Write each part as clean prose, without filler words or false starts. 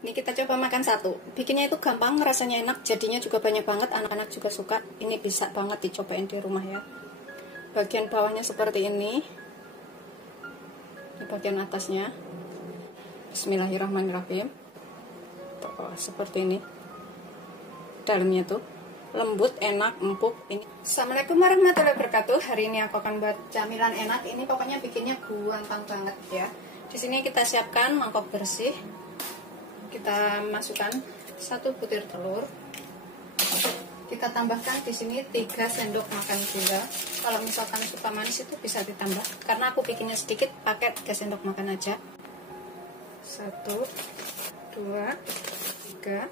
Ini kita coba makan satu. Bikinnya itu gampang, rasanya enak, jadinya juga banyak banget, anak-anak juga suka. Ini bisa banget dicobain di rumah ya. Bagian bawahnya seperti ini. Ini bagian atasnya. Bismillahirrahmanirrahim. Oh, seperti ini. Dalamnya tuh lembut, enak, empuk. Ini. Assalamualaikum warahmatullahi wabarakatuh. Hari ini aku akan buat camilan enak. Ini pokoknya bikinnya gampang banget ya. Di sini kita siapkan mangkok bersih. Kita masukkan 1 butir telur. Kita tambahkan di sini 3 sendok makan gula. Kalau misalkan suka manis itu bisa ditambah. Karena aku bikinnya sedikit, pakai 3 sendok makan aja. 1, 2, 3.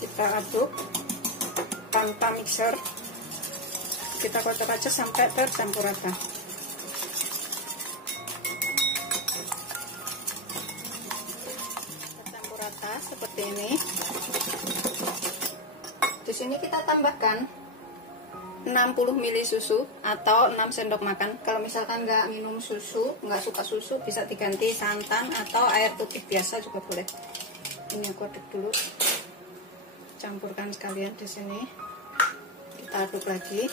Kita aduk tanpa mixer. Kita kocok aja sampai tercampur rata. Seperti ini. Di sini kita tambahkan 60 ml susu atau 6 sendok makan. Kalau misalkan nggak minum susu, nggak suka susu, bisa diganti santan atau air putih biasa juga boleh. Ini aku aduk dulu. Campurkan sekalian di sini. Kita aduk lagi.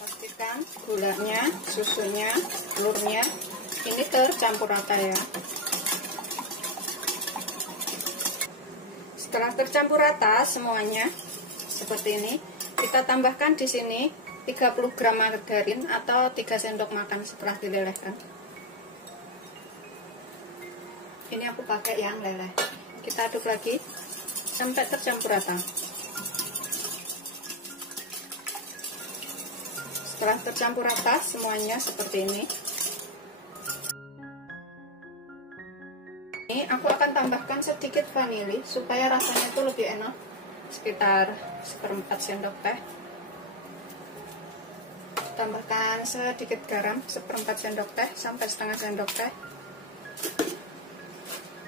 Pastikan gulanya, susunya, telurnya ini tercampur rata ya. Setelah tercampur rata semuanya seperti ini, kita tambahkan di sini 30 gram margarin atau 3 sendok makan setelah dilelehkan. Ini aku pakai yang leleh. Kita aduk lagi sampai tercampur rata. Setelah tercampur rata semuanya seperti ini. Ini aku akan tambahkan sedikit vanili supaya rasanya itu lebih enak, sekitar 1/4 sendok teh. Tambahkan sedikit garam 1/4 sendok teh sampai setengah sendok teh.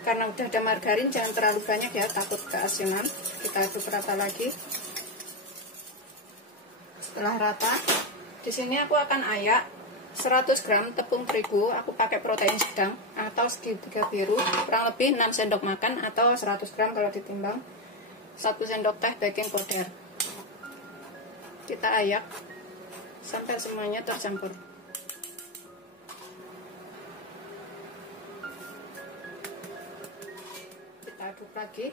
Karena udah ada margarin jangan terlalu banyak ya, takut keasinan. Kita aduk rata lagi. Setelah rata, di sini aku akan ayak 100 gram tepung terigu. Aku pakai protein sedang atau segitiga biru, kurang lebih 6 sendok makan atau 100 gram kalau ditimbang. 1 sendok teh baking powder. Kita ayak sampai semuanya tercampur. Kita aduk lagi.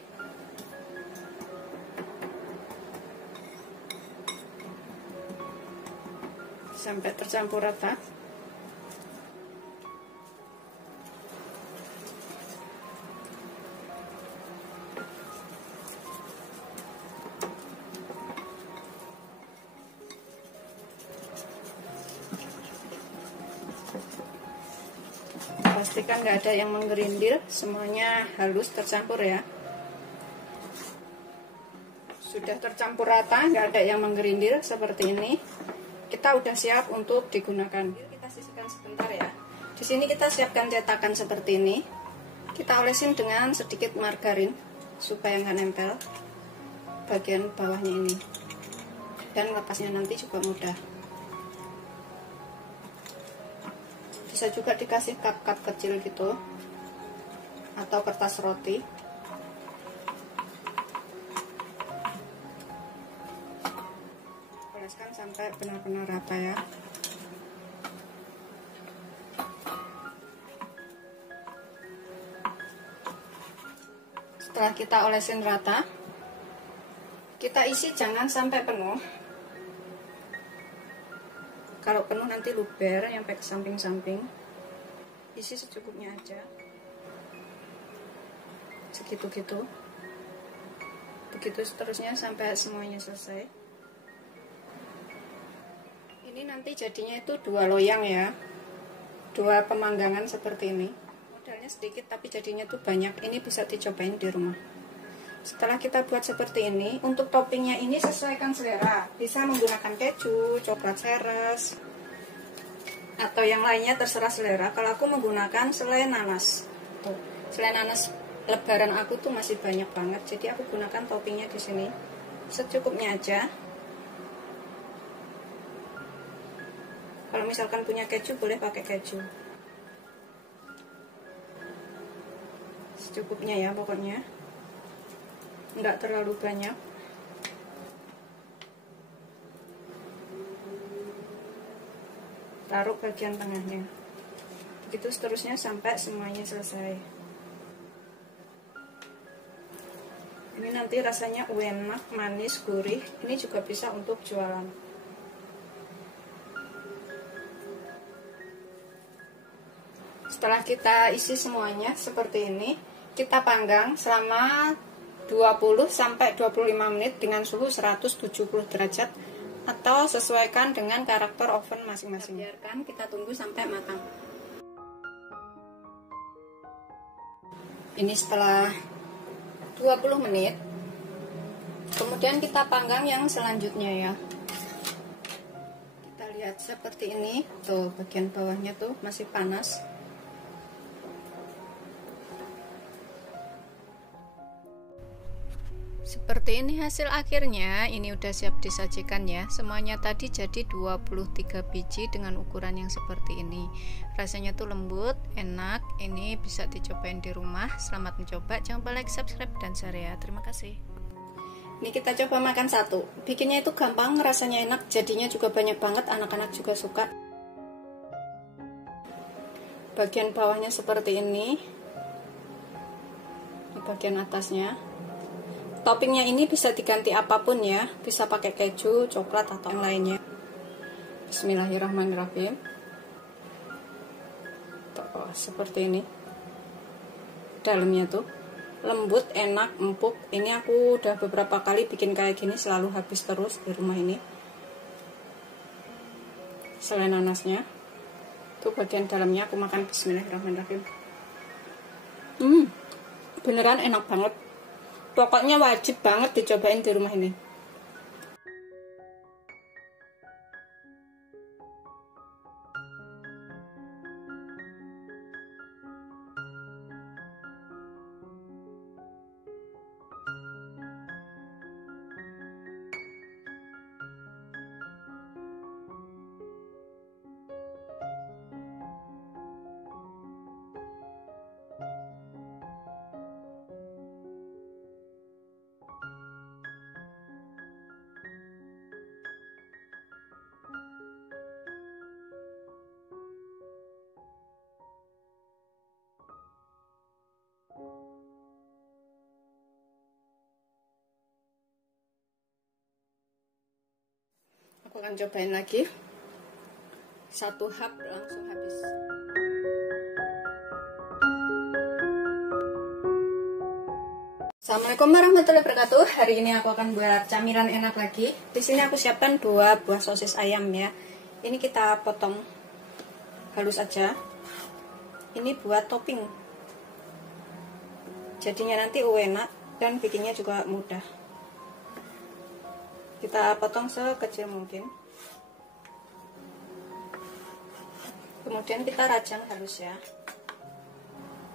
Sampai tercampur rata. Pastikan nggak ada yang menggerindil, semuanya halus tercampur ya. Sudah tercampur rata, nggak ada yang menggerindil seperti ini. Kita udah siap untuk digunakan. Kita sisihkan sebentar ya. Di sini kita siapkan cetakan seperti ini. Kita olesin dengan sedikit margarin supaya nggak nempel bagian bawahnya ini. Dan lepasnya nanti juga mudah. Bisa juga dikasih cup-cup kecil gitu atau kertas roti. Oleskan sampai benar-benar rata ya. Setelah kita olesin rata, kita isi jangan sampai penuh. Kalau penuh nanti luber sampai ke samping-samping. Isi secukupnya aja. Segitu-gitu. Begitu seterusnya sampai semuanya selesai. Ini nanti jadinya itu 2 loyang ya, 2 pemanggangan seperti ini. Modalnya sedikit tapi jadinya tuh banyak. Ini bisa dicobain di rumah. Setelah kita buat seperti ini, untuk toppingnya ini sesuaikan selera. Bisa menggunakan keju, coklat seres, atau yang lainnya terserah selera. Kalau aku menggunakan selai nanas. Tuh, selai nanas lebaran aku tuh masih banyak banget, jadi aku gunakan toppingnya di sini secukupnya aja. Kalau misalkan punya keju boleh pakai keju. secukupnya ya, pokoknya enggak terlalu banyak. Taruh bagian tengahnya, begitu seterusnya sampai semuanya selesai. Ini nanti rasanya enak, manis, gurih. Ini juga bisa untuk jualan. Setelah kita isi semuanya seperti ini, kita panggang selama 20-25 menit dengan suhu 170 derajat atau sesuaikan dengan karakter oven masing-masing. Biarkan kita tunggu sampai matang. Ini setelah 20 menit, kemudian kita panggang yang selanjutnya ya. Kita lihat seperti ini, tuh bagian bawahnya tuh masih panas. Seperti ini hasil akhirnya. Ini udah siap disajikan ya. Semuanya tadi jadi 23 biji dengan ukuran yang seperti ini. Rasanya tuh lembut, enak. Ini bisa dicobain di rumah. Selamat mencoba. Jangan lupa like, subscribe, dan share ya. Terima kasih. Ini kita coba makan satu. Bikinnya itu gampang, rasanya enak, jadinya juga banyak banget. Anak-anak juga suka. Bagian bawahnya seperti ini. Ini bagian atasnya. Toppingnya ini bisa diganti apapun ya, bisa pakai keju, coklat, atau yang lainnya. Bismillahirrahmanirrahim. Tuh, seperti ini. Dalamnya tuh lembut, enak, empuk. Ini aku udah beberapa kali bikin kayak gini, selalu habis terus di rumah ini. Selain nanasnya, tuh bagian dalamnya aku makan. Bismillahirrahmanirrahim. Beneran enak banget. Pokoknya wajib banget dicobain di rumah ini. Aku akan cobain lagi. Satu hap langsung habis. Assalamualaikum warahmatullahi wabarakatuh. Hari ini aku akan buat camilan enak lagi. Di sini aku siapkan 2 buah sosis ayam ya. Ini kita potong halus aja. Ini buat topping. Jadinya nanti enak dan bikinnya juga mudah. Kita potong sekecil mungkin. Kemudian kita rajang halus ya.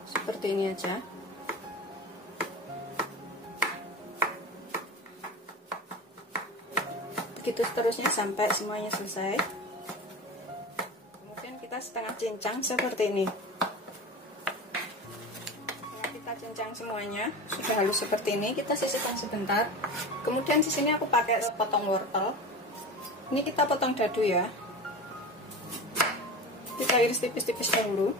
Seperti ini aja. Begitu seterusnya sampai semuanya selesai. Kemudian kita setengah cincang seperti ini. Kita cincang semuanya, sudah halus seperti ini. Kita sisihkan sebentar. Kemudian di sini aku pakai potong wortel. Ini kita potong dadu ya. Kita iris tipis-tipis dahulu.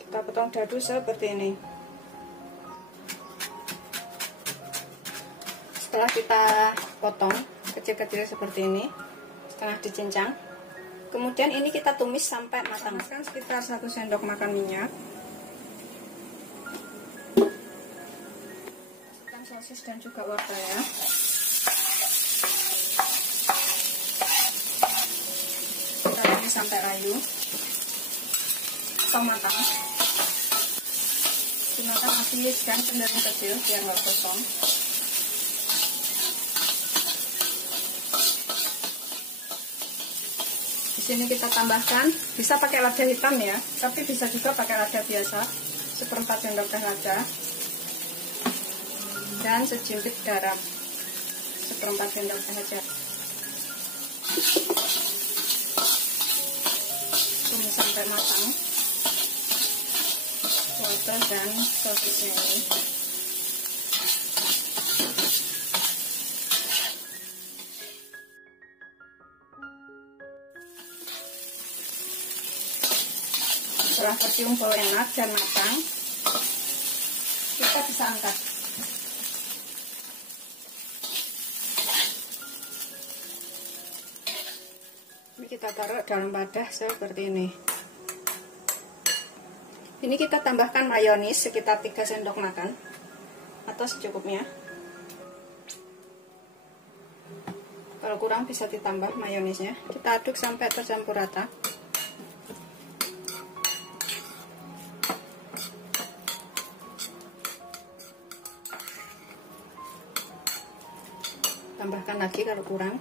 Kita potong dadu seperti ini. Setelah kita potong kecil-kecil seperti ini, setengah dicincang. Kemudian ini kita tumis sampai matang. Masukkan sekitar 1 sendok makan minyak. Masukkan sosis dan juga wortel ya. Kita tumis sampai layu atau matang. Gunakan api sedang cenderung kecil biar nggak gosong. Sini kita tambahkan, bisa pakai lada hitam ya, tapi bisa juga pakai lada biasa, 1/4 sendok teh lada, dan sejimpit garam, 1/4 sendok teh aja. Tunggu sampai matang wortel dan sosisnya ini. Setelah kecium bau enak dan matang, kita bisa angkat. Ini kita taruh dalam wadah seperti ini. Ini kita tambahkan mayonis sekitar 3 sendok makan atau secukupnya. Kalau kurang bisa ditambah mayonisnya. Kita aduk sampai tercampur rata. Tambahkan lagi kalau kurang.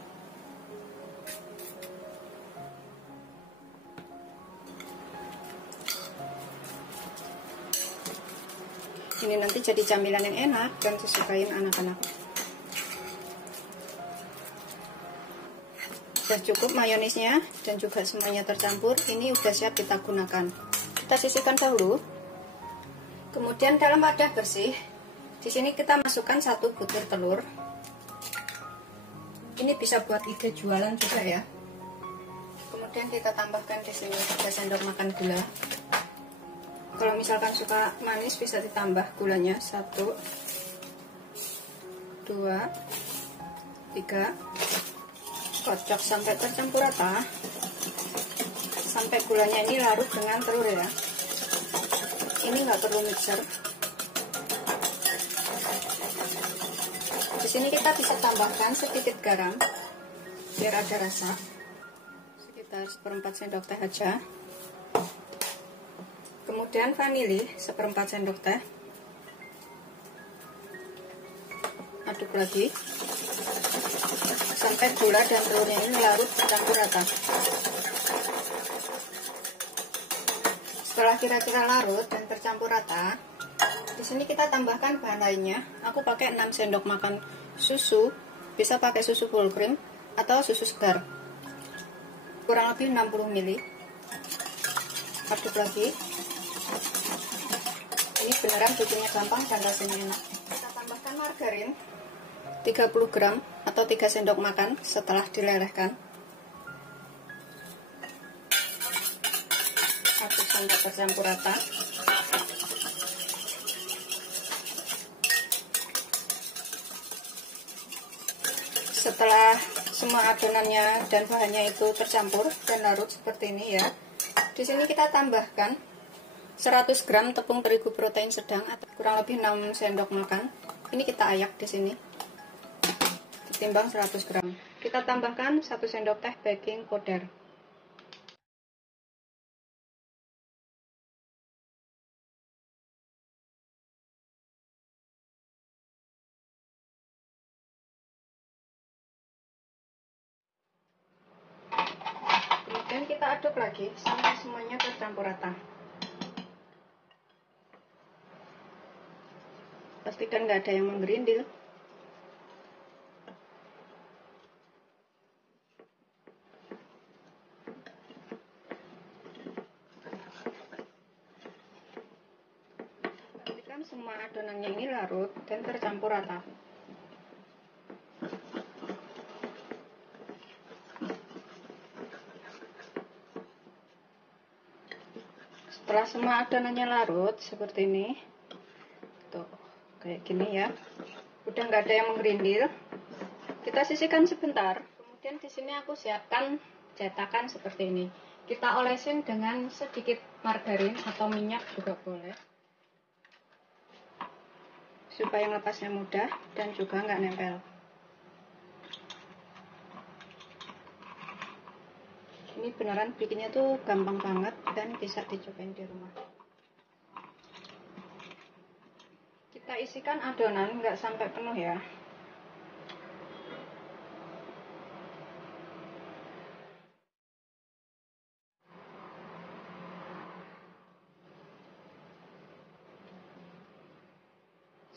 Ini nanti jadi camilan yang enak dan disukain anak-anak. Sudah cukup mayonisnya dan juga semuanya tercampur. Ini udah siap kita gunakan. Kita sisihkan dahulu. Kemudian dalam wadah bersih, di sini kita masukkan 1 butir telur. Ini bisa buat ide jualan juga ya. Kemudian kita tambahkan di sini 3 sendok makan gula. Kalau misalkan suka manis bisa ditambah gulanya 1, 2, 3. Kocok sampai tercampur rata. Sampai gulanya ini larut dengan telur ya. Ini nggak perlu mixer. Di sini kita bisa tambahkan sedikit garam biar ada rasa. Sekitar 1/4 sendok teh aja. Kemudian vanili 1/4 sendok teh. Aduk lagi sampai gula dan telurnya ini larut campur rata. Setelah kira-kira larut dan tercampur rata, di sini kita tambahkan bahan lainnya. Aku pakai 6 sendok makan susu, bisa pakai susu full cream atau susu segar. Kurang lebih 60 ml. Aduk lagi. Ini beneran bikinnya gampang dan rasanya enak. Kita tambahkan margarin 30 gram atau 3 sendok makan setelah dilelehkan. Aduk sampai tercampur rata. Setelah semua adonannya dan bahannya itu tercampur dan larut seperti ini ya. Di sini kita tambahkan 100 gram tepung terigu protein sedang atau kurang lebih 6 sendok makan. Ini kita ayak di sini. Ditimbang 100 gram. Kita tambahkan 1 sendok teh baking powder. Kemudian kita aduk lagi sampai semuanya tercampur rata. Pastikan nggak ada yang menggerindil. Pastikan semua adonannya ini larut dan tercampur rata. Setelah semua adonannya larut seperti ini, tuh kayak gini ya, udah nggak ada yang menggerindil. Kita sisihkan sebentar. Kemudian di sini aku siapkan cetakan seperti ini. Kita olesin dengan sedikit margarin atau minyak juga boleh, supaya ngepasnya mudah dan juga nggak nempel. Ini beneran bikinnya tuh gampang banget dan bisa dicobain di rumah. Kita isikan adonan nggak sampai penuh ya.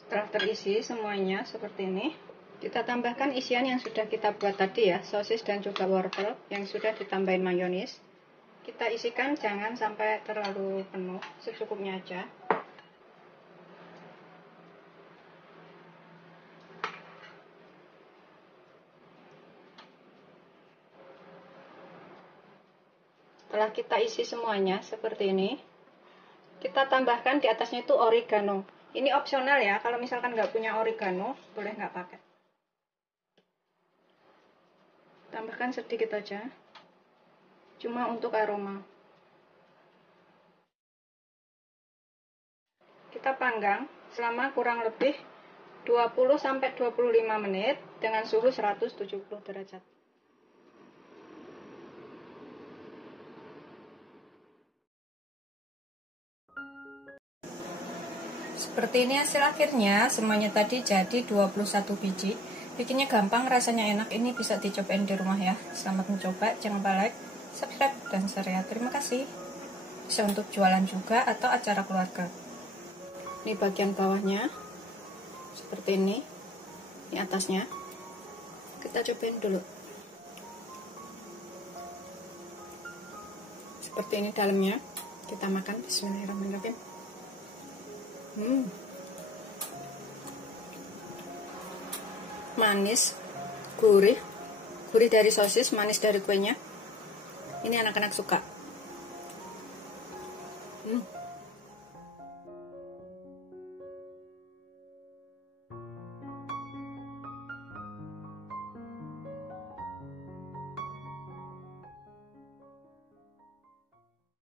Setelah terisi semuanya seperti ini, Kita tambahkan isian yang sudah kita buat tadi ya, sosis dan juga wortel yang sudah ditambahin mayonis. Kita isikan jangan sampai terlalu penuh, secukupnya aja. Setelah kita isi semuanya seperti ini, kita tambahkan di atasnya itu oregano. Ini opsional ya, kalau misalkan nggak punya oregano, boleh nggak pakai. Tambahkan sedikit aja, cuma untuk aroma. Kita panggang selama kurang lebih 20-25 menit dengan suhu 170 derajat. Seperti ini hasil akhirnya, semuanya tadi jadi 21 biji. Bikinnya gampang, rasanya enak, ini bisa dicobain di rumah ya. Selamat mencoba, jangan lupa like, subscribe, dan share ya. Terima kasih. Bisa untuk jualan juga atau acara keluarga. Ini bagian bawahnya, seperti ini. Ini atasnya. Kita cobain dulu. Seperti ini dalamnya. Kita makan, bismillahirrahmanirrahim. Manis, gurih dari sosis, manis dari kuenya. Ini anak-anak suka.